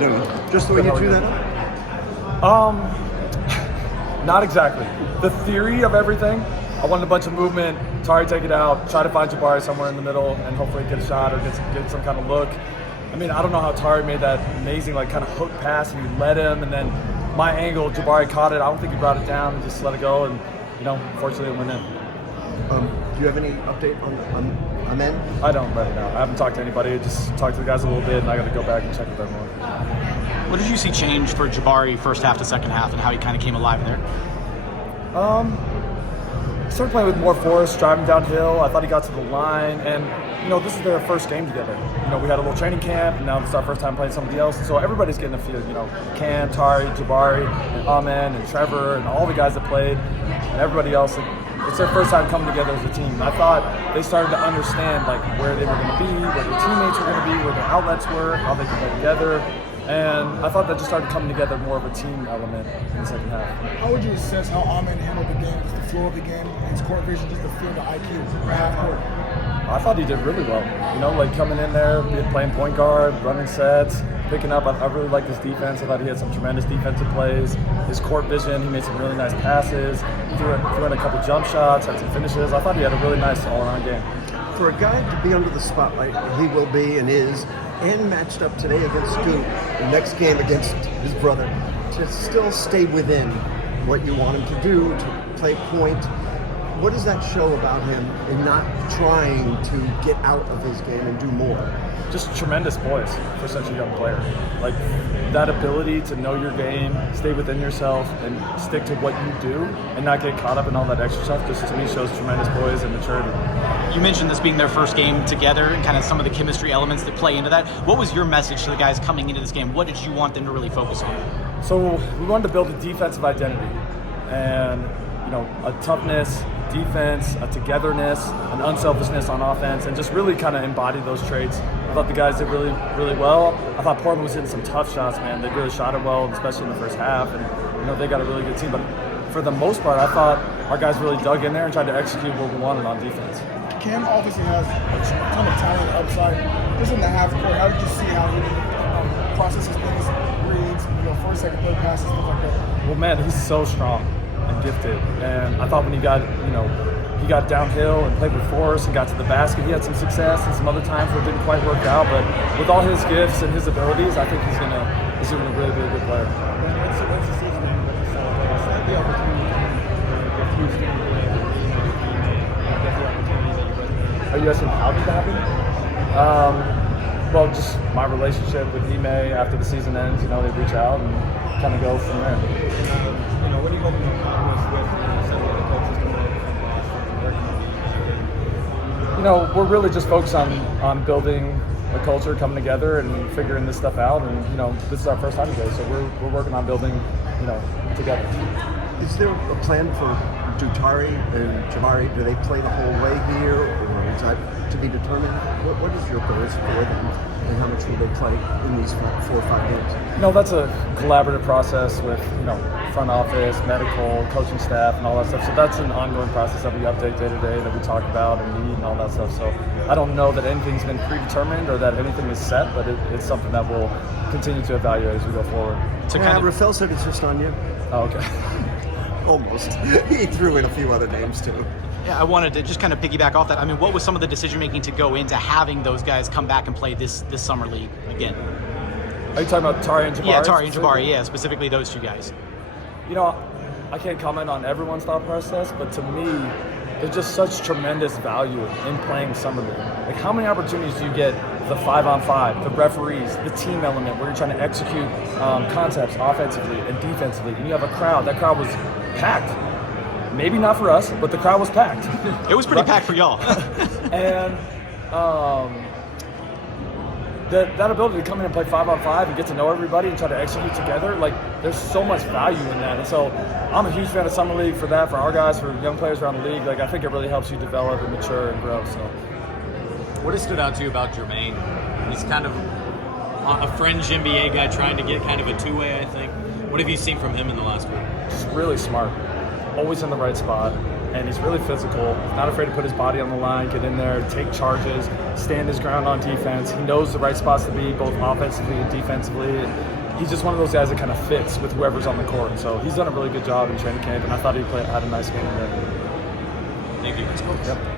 you doing? Just the way you drew that up? Not exactly. The theory of everything, I wanted a bunch of movement, Tari take it out, try to find Jabari somewhere in the middle, and hopefully get a shot or get some kind of look. I mean, I don't know how Tari made that amazing, like, kind of hook pass, and he led him, and then my angle, Jabari caught it. I don't think he brought it down and just let it go, and, fortunately it went in. Do you have any update on men? I don't right now. I haven't talked to anybody. I just talked to the guys a little bit, and I got to go back and check with everyone. What did you see change for Jabari first half to second half, and how he kind of came alive there? Started playing with more force, driving downhill. I thought he got to the line, and this is their first game together. We had a little training camp, and now it's our first time playing somebody else. And so everybody's getting a feel. Cam, Tari, Jabari, and Amen, and Trevor, and all the guys that played, and everybody else. It's their first time coming together as a team. And I thought they started to understand where they were going to be, where their teammates were going to be, where their outlets were, how they could play together. And I thought that just started coming together more of a team element in the second half. How would you assess how Amen handled the game, just the flow of the game, his court vision, just the field of IQ, half court? I thought he did really well. Coming in there, playing point guard, running sets, picking up. I really liked his defense. I thought he had some tremendous defensive plays. His court vision, he made some really nice passes, threw in a couple jump shots, had some finishes. I thought he had a really nice all-around game. For a guy to be under the spotlight, he will be and is, and matched up today against Scoot, the next game against his brother, to still stay within what you want him to do, to play point. What does that show about him in not trying to get out of his game and do more? Just tremendous poise for such a young player. That ability to know your game, stay within yourself, and stick to what you do, and not get caught up in all that extra stuff, just to me shows tremendous poise and maturity. You mentioned this being their first game together and kind of some of the chemistry elements that play into that. What was your message to the guys coming into this game? What did you want them to really focus on? So we wanted to build a defensive identity, and a toughness, defense, a togetherness, an unselfishness on offense, and just really kind of embody those traits. I thought the guys did really, really well. I thought Portland was hitting some tough shots, man. They really shot it well, especially in the first half, and they got a really good team. But for the most part, I thought our guys really dug in there and tried to execute what we wanted on defense. Cam obviously has a ton of talent upside. Just in the half court, how did you see how he processes things, reads, first, second, third passes, stuff like that? Well, man, he's so strong and gifted, and I thought when he got downhill and played with force and got to the basket, he had some success, and some other times where it didn't quite work out. But with all his gifts and his abilities, I think he's going to really be a good player. What's the season name that you celebrate? Is that the opportunity with Houston to get the opportunity that you guys? Are you asking how did that happen? Well, just my relationship with Ime after the season ends. They reach out and kind of go from there. What are you hoping to accomplish with some of the coaches coming over from Boston? Where can you be? We're really just focused on building a culture, coming together, and figuring this stuff out. And this is our first time together, so we're working on building, together. Is there a plan for Tari and Jabari? Do they play the whole way here, or is that to be determined? What is your goals for them, and how much will they play in these 4 or 5 games? That's a collaborative process with front office, medical, coaching staff, and all that stuff. So that's an ongoing process that we update day to day, that we talk about and meet and all that stuff. So I don't know that anything's been predetermined or that anything is set, but it's something that we'll continue to evaluate as we go forward. Rafael said it's just on you. Oh, okay. Almost. He threw in a few other names too. Yeah, I wanted to just kind of piggyback off that. I mean, what was some of the decision making to go into having those guys come back and play this summer league again? Are you talking about Tari and Jabari? Yeah, Tari and Jabari, yeah, specifically those two guys. I can't comment on everyone's thought process, but to me, there's just such tremendous value in playing summer league. How many opportunities do you get? The 5-on-5, the referees, the team element, where you're trying to execute concepts offensively and defensively, and you have a crowd. That crowd was packed. Maybe not for us, but the crowd was packed. It was pretty packed for y'all. And that ability to come in and play 5-on-5 and get to know everybody and try to execute together, there's so much value in that. And so I'm a huge fan of summer league for that, for our guys, for young players around the league. I think it really helps you develop and mature and grow. So. What has stood out to you about Jermaine? He's kind of a fringe NBA guy trying to get kind of a two-way, I think. What have you seen from him in the last week? Just really smart. Always in the right spot. and he's really physical. He's not afraid to put his body on the line, get in there, take charges, stand his ground on defense. He knows the right spots to be, both offensively and defensively. And he's just one of those guys that kind of fits with whoever's on the court. And so he's done a really good job in training camp, and I thought he had a nice game in there. Thank you. Yep.